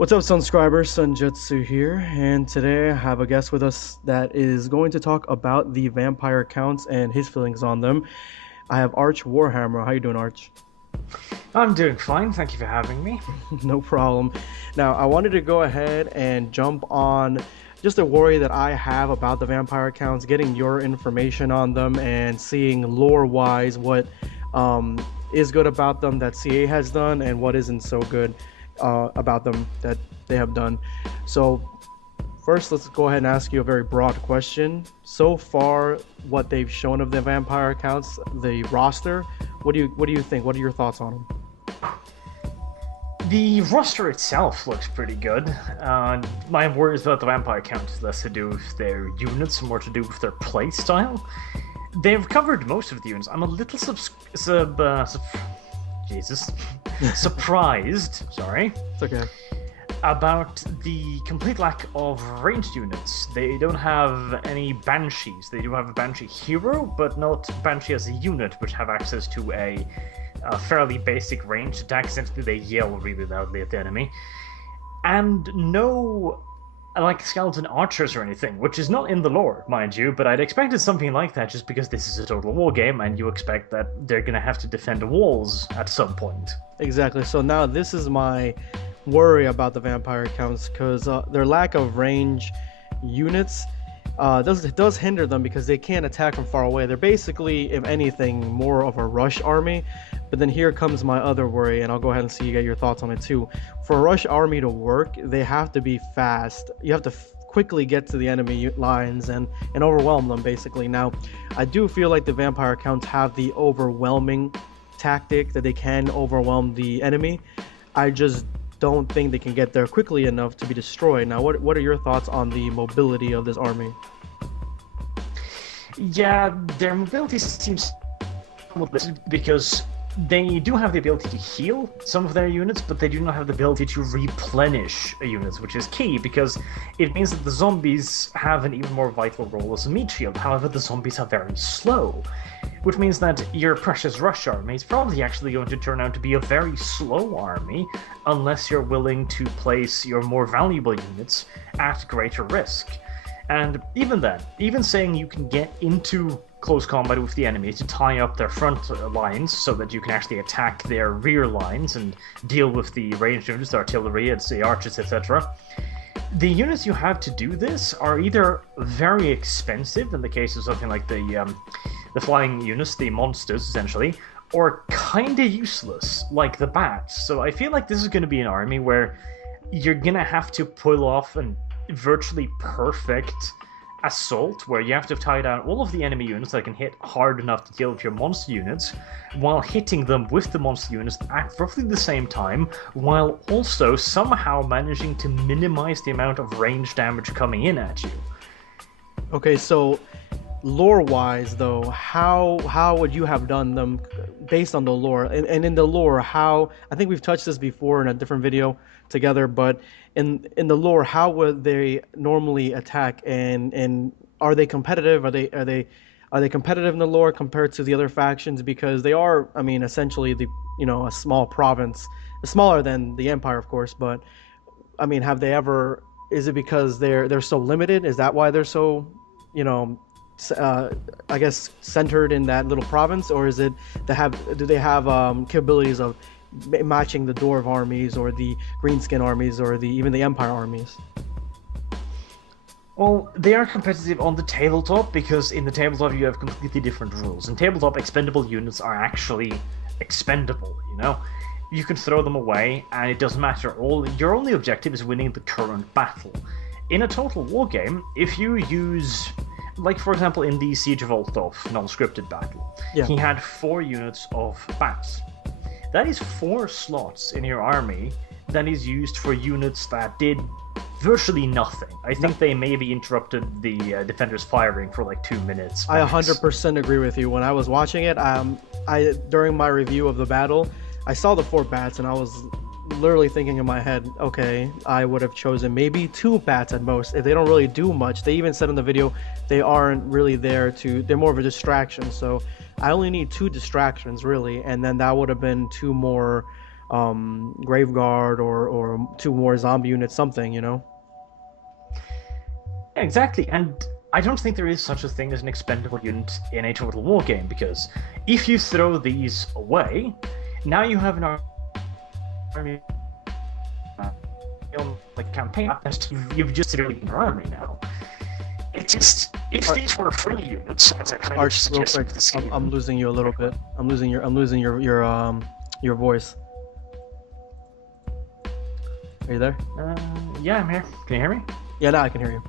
What's up, subscribers? Sunjutsu here, and today I have a guest with us that is going to talk about the vampire counts and his feelings on them. I have Arch Warhammer. How you doing, Arch? I'm doing fine, thank you for having me. No problem. Now, I wanted to go ahead and jump on just a worry that I have about the vampire counts, getting your information on them, and seeing lore-wise what is good about them that CA has done and what isn't so good about them that they have done. So first, let's go ahead and ask you a very broad question. So far, what they've shown of the vampire accounts, the roster, what do you think? What are your thoughts on them? The roster itself looks pretty good. My worries about the vampire count is less to do with their units and more to do with their playstyle. They've covered most of the units. I'm a little surprised, sorry. It's okay. About the complete lack of ranged units. They don't have any banshees. They do have a banshee hero, but not banshee as a unit, which have access to a fairly basic ranged attack. Essentially, they yell really loudly at the enemy. And no like skeleton archers or anything, which is not in the lore, mind you, but I'd expected something like that just because this is a total war game and you expect that they're gonna have to defend the walls at some point. Exactly. So now this is my worry about the vampire counts, because their lack of range units does hinder them because they can't attack from far away. They're basically, if anything, more of a rush army. But then here comes my other worry, and I'll go ahead and see you get your thoughts on it too. For a rush army to work, they have to be fast. You have to quickly get to the enemy lines and overwhelm them, basically. Now, I do feel like the vampire counts have the overwhelming tactic that they can overwhelm the enemy. I just don't think they can get there quickly enough to be destroyed. Now, what are your thoughts on the mobility of this army? Yeah, their mobility seems because they do have the ability to heal some of their units, but they do not have the ability to replenish a unit, which is key because it means that the zombies have an even more vital role as a meat shield. However, the zombies are very slow, which means that your precious rush army is probably actually going to turn out to be a very slow army unless you're willing to place your more valuable units at greater risk. And even then, even saying you can get into close combat with the enemy to tie up their front lines so that you can actually attack their rear lines and deal with the ranged units, the artillery, and the archers, etc. The units you have to do this are either very expensive in the case of something like the flying units, the monsters essentially, or kinda useless like the bats. So I feel like this is going to be an army where you're gonna have to pull off an virtually perfect assault where you have to tie down all of the enemy units that can hit hard enough to deal with your monster units while hitting them with the monster units at roughly the same time, while also somehow managing to minimize the amount of range damage coming in at you. Okay, so lore-wise, though, how would you have done them based on the lore? And in the lore, how, I think we've touched this before in a different video together, but in the lore, how would they normally attack, and are they competitive? Are they competitive in the lore compared to the other factions? Because they are, I mean, essentially a small province, smaller than the Empire, of course, but I mean, have they ever, is it because they're so limited? Is that why they're so, I guess, centered in that little province, or is it do they have capabilities of matching the Dwarf armies or the Greenskin armies or even the Empire armies? Well, they are competitive on the tabletop because in the tabletop you have completely different rules. In tabletop, expendable units are actually expendable, You can throw them away and it doesn't matter. Your only objective is winning the current battle. In a total war game, if you use, like for example in the Siege of Altdorf non-scripted battle, he had 4 units of bats. That is 4 slots in your army that is used for units that did virtually nothing. I think they maybe interrupted the defenders firing for like 2 minutes. I 100% agree with you. When I was watching it, during my review of the battle, I saw the 4 bats and I was literally thinking in my head, okay, I would have chosen maybe 2 bats at most. If they don't really do much, they even said in the video they aren't really there they're more of a distraction. So I only need 2 distractions really, and then that would have been 2 more Graveguard or 2 more zombie units, something, you know? Exactly, and I don't think there is such a thing as an expendable unit in a Total War game, because if you throw these away, now you have an army like campaign. You've just really an army now. It's just if these were free units, as I kind Arch, of real suggested quick, this game. I'm losing you a little bit. I'm losing your voice. Are you there? Yeah, I'm here. Can you hear me? Yeah, now I can hear you.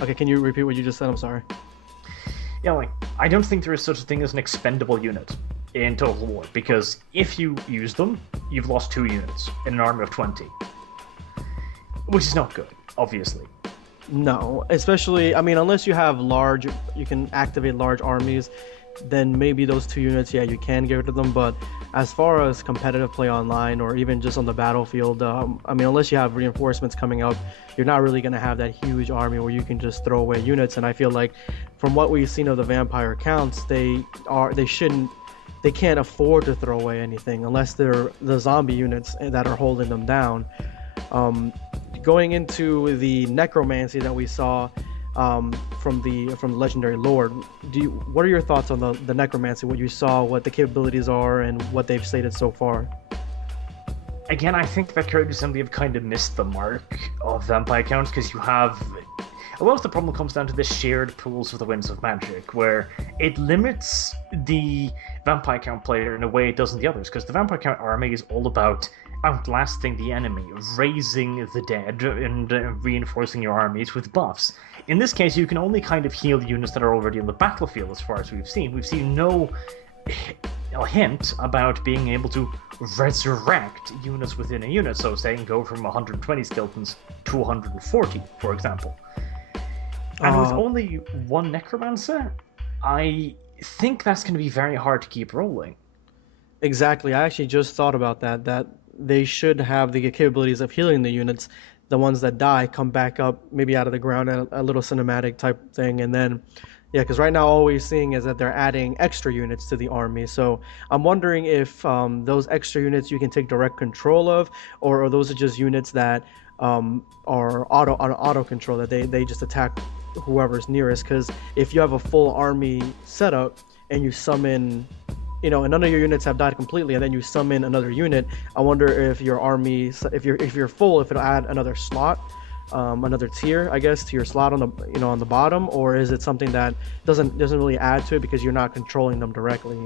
Okay, can you repeat what you just said? I'm sorry. Yeah, like, I don't think there is such a thing as an expendable unit in Total War, because if you use them, you've lost 2 units in an army of 20. Which is not good, obviously. No, especially, I mean, unless you have you can activate large armies, then maybe those 2 units, yeah, you can get rid of them. But as far as competitive play online or even just on the battlefield, I mean, unless you have reinforcements coming up, you're not really going to have that huge army where you can just throw away units. And I feel like from what we've seen of the vampire counts, they can't afford to throw away anything unless they're the zombie units that are holding them down. Going into the necromancy that we saw from the legendary lord, what are your thoughts on the necromancy? What you saw, what the capabilities are, and what they've stated so far? Again, I think that Code Assembly have kind of missed the mark of vampire counts, because you have a lot of the problem comes down to the shared pools of the Winds of Magic, where it limits the vampire count player in a way it doesn't the others, because the vampire count army is all about outlasting the enemy, raising the dead, and reinforcing your armies with buffs. In this case, you can only kind of heal the units that are already on the battlefield, as far as we've seen. We've seen no hint about being able to resurrect units within a unit, so saying go from 120 skeletons to 140, for example. And with only 1 necromancer, I think that's going to be very hard to keep rolling. Exactly. I actually just thought about that they should have the capabilities of healing the units. The ones that die come back up, maybe out of the ground, a little cinematic type thing, and then, yeah, because right now all we're seeing is that they're adding extra units to the army. So I'm wondering if those extra units you can take direct control of, or those are just units that are auto control, that they just attack whoever's nearest. Because if you have a full army setup and you summon, and none of your units have died completely, and then you summon another unit, I wonder if your army, if you're full, if it'll add another slot, another tier, I guess, to your slot on the on the bottom, or is it something that doesn't really add to it because you're not controlling them directly?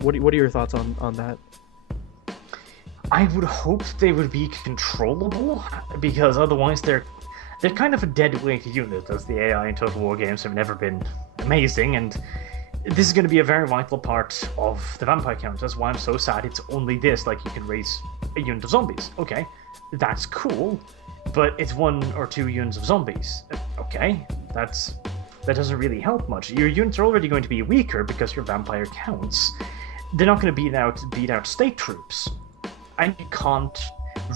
What are your thoughts on that? I would hope they would be controllable, because otherwise they're kind of a dead weight unit, as the AI in Total War games have never been amazing, and this is going to be a very vital part of the vampire count. That's why I'm so sad it's only this. Like, you can raise a unit of zombies. Okay, that's cool, but it's 1 or 2 units of zombies. Okay, that doesn't really help much. Your units are already going to be weaker because your vampire counts. They're not going to beat out state troops, and you can't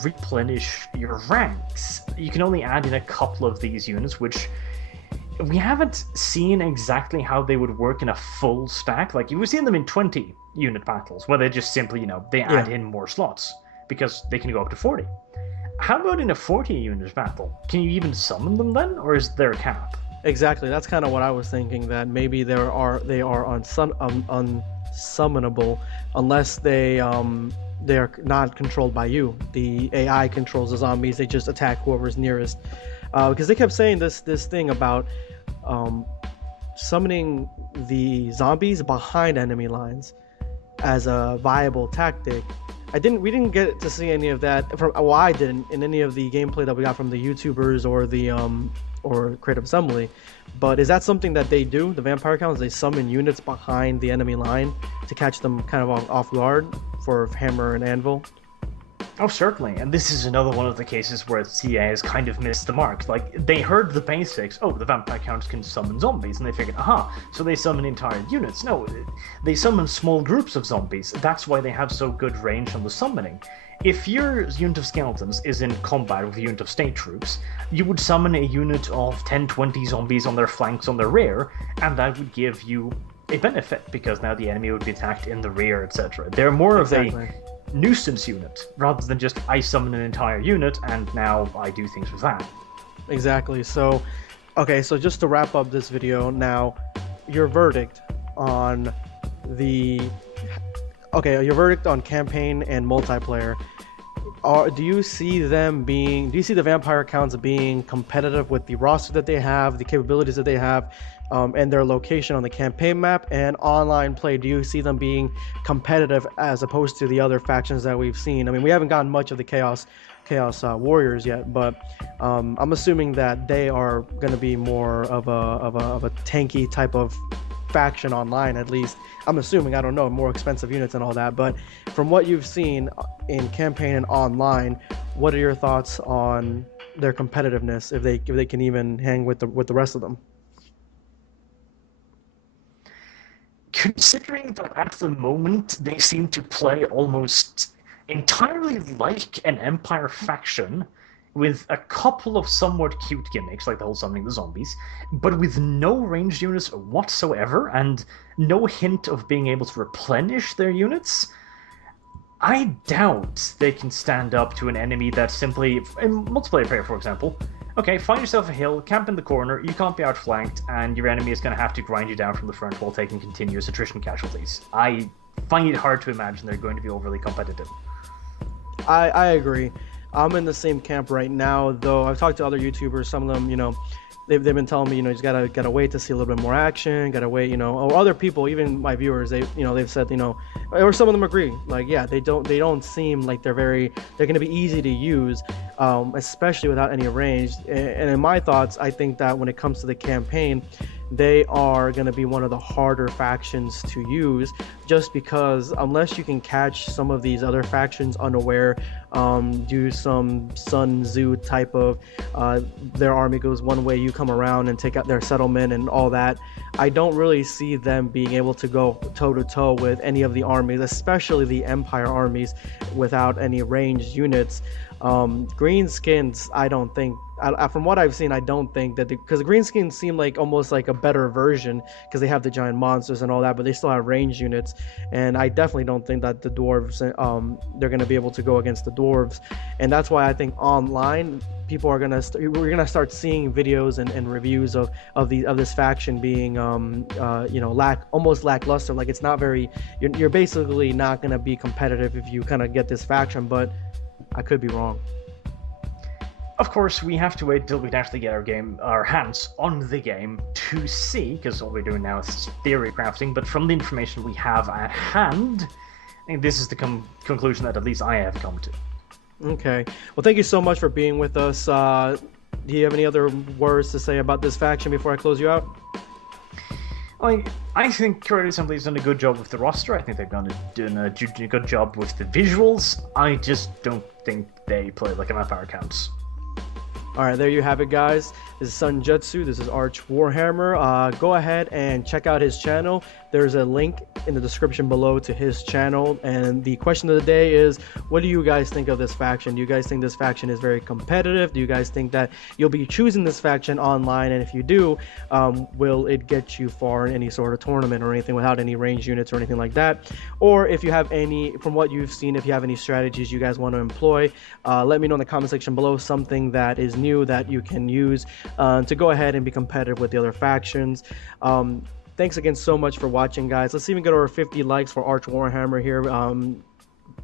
replenish your ranks. You can only add in a couple of these units, which we haven't seen exactly how they would work in a full stack. Like, we've seen them in 20 unit battles, where they just simply, they add in more slots, because they can go up to 40. How about in a 40 unit battle? Can you even summon them then, or is there a cap? Exactly, that's kind of what I was thinking, that maybe they are unsummonable unless they are not controlled by you. The AI controls the zombies, they just attack whoever's nearest. Because they kept saying this thing about summoning the zombies behind enemy lines as a viable tactic. We didn't get to see any of that I didn't in any of the gameplay that we got from the YouTubers or the or Creative Assembly. But is that something that they do? The vampire counts, they summon units behind the enemy line to catch them kind of off guard for hammer and anvil? Oh, certainly, and this is another one of the cases where CA has kind of missed the mark. Like, they heard the basics, the vampire counts can summon zombies, and they figured, so they summon entire units. No, they summon small groups of zombies. That's why they have so good range on the summoning. If your unit of skeletons is in combat with a unit of state troops, you would summon a unit of 10-20 zombies on their flanks, on their rear, and that would give you a benefit, because now the enemy would be attacked in the rear, etc. They're more of a nuisance unit, rather than just I summon an entire unit and now I do things with that. Exactly. So, okay, so just to wrap up this video now, your verdict on your verdict on campaign and multiplayer. Do you see the vampire accounts being competitive with the roster that they have, the capabilities that they have, and their location on the campaign map and online play? Do you see them being competitive as opposed to the other factions that we've seen? I mean, we haven't gotten much of the Chaos Warriors yet, but I'm assuming that they are going to be more of a tanky type of faction online, at least. I'm assuming, I don't know, more expensive units and all that, but from what you've seen in campaign and online, what are your thoughts on their competitiveness, if they can even hang with the rest of them? Considering that at the moment they seem to play almost entirely like an Empire faction, with a couple of somewhat cute gimmicks, like the whole summoning the zombies, but with no ranged units whatsoever, and no hint of being able to replenish their units, I doubt they can stand up to an enemy that simply, in multiplayer player, for example, okay, find yourself a hill, camp in the corner, you can't be outflanked, and your enemy is going to have to grind you down from the front while taking continuous attrition casualties. I find it hard to imagine they're going to be overly competitive. I agree. I'm in the same camp right now, though I've talked to other YouTubers. Some of them, they've been telling me, you just gotta wait to see a little bit more action, gotta wait, or other people, even my viewers, they've said, or some of them agree, like, yeah, they don't seem like they're gonna be easy to use, especially without any range. And in my thoughts, I think that when it comes to the campaign, they are going to be one of the harder factions to use, just because unless you can catch some of these other factions unaware, do some Sun Tzu type of their army goes one way, you come around and take out their settlement and all that, I don't really see them being able to go toe to toe with any of the armies, especially the Empire armies, without any ranged units. Greenskins, I don't think, from what I've seen, I don't think that, because the greenskins seem like almost like a better version, because they have the giant monsters and all that, but they still have ranged units, and I definitely don't think that the dwarves, they're going to be able to go against the dwarves. And that's why I think online people are we're gonna start seeing videos and reviews of this faction being almost lackluster. Like, it's not very, you're basically not going to be competitive if you kind of get this faction, but I could be wrong. Of course, we have to wait until we can actually get our hands on the game to see, because all we're doing now is theory crafting, but from the information we have at hand, I think this is the conclusion that at least I have come to. Okay. Well, thank you so much for being with us. Do you have any other words to say about this faction before I close you out? I think Creative Assembly has done a good job with the roster. I think they've done a good job with the visuals. I just don't think they play like an Empire counts. Alright, there you have it, guys. This is Sunjutsu. This is Arch Warhammer. Go ahead and check out his channel. There's a link in the description below to his channel. And the question of the day is, what do you guys think of this faction? Do you guys think this faction is very competitive? Do you guys think that you'll be choosing this faction online? And if you do, will it get you far in any sort of tournament or anything without any range units or anything like that? Or if you have any, from what you've seen, if you have any strategies you guys want to employ, let me know in the comment section below something that is new that you can use to go ahead and be competitive with the other factions. Thanks again so much for watching, guys. Let's even get over 50 likes for Arch Warhammer here,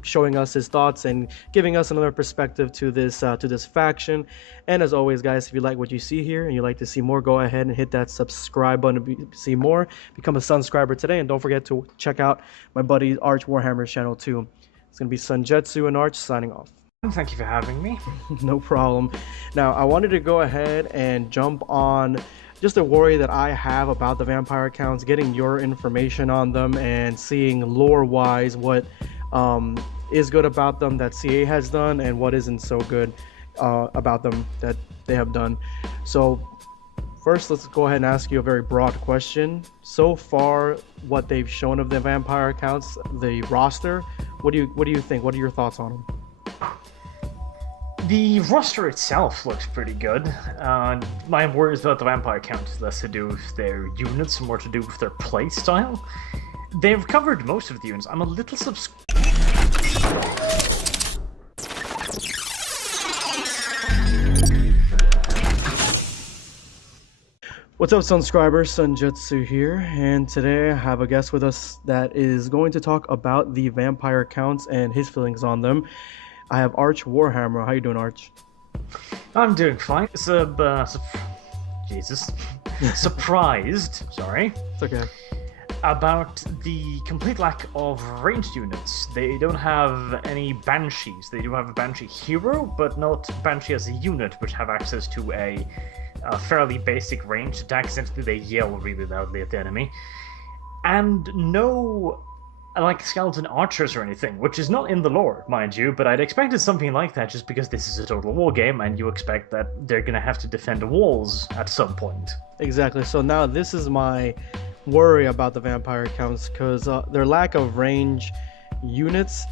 showing us his thoughts and giving us another perspective to this faction. And as always, guys, if you like what you see here and you'd like to see more, go ahead and hit that subscribe button to see more. Become a subscriber today, and don't forget to check out my buddy Arch Warhammers Channel too. It's gonna be Sunjutsu and Arch signing off. Thank you for having me. No problem. Now, I wanted to go ahead and jump on just a worry that I have about the vampire accounts, getting your information on them and seeing lore-wise what is good about them that CA has done and what isn't so good about them that they have done. So first, let's go ahead and ask you a very broad question. So far, what they've shown of the vampire accounts, the roster, what do you think? What are your thoughts on them? The roster itself looks pretty good. My worries about the vampire count is less to do with their units and more to do with their play style. They've covered most of the units. I'm a little What's up, subscribers? Sunjutsu here, and today I have a guest with us that is going to talk about the vampire counts and his feelings on them. I have Arch Warhammer. How you doing, Arch? I'm doing fine. Jesus. Surprised, sorry, It's okay. about the complete lack of ranged units. They don't have any banshees. They do have a banshee hero, but not banshee as a unit, which have access to a fairly basic ranged attack. Essentially, they yell really loudly at the enemy. And no, like, skeleton archers or anything, which is not in the lore, mind you, but I'd expected something like that just because this is a total war game, and you expect that they're gonna have to defend the walls at some point. Exactly. So now this is my worry about the vampire counts, because their lack of range units.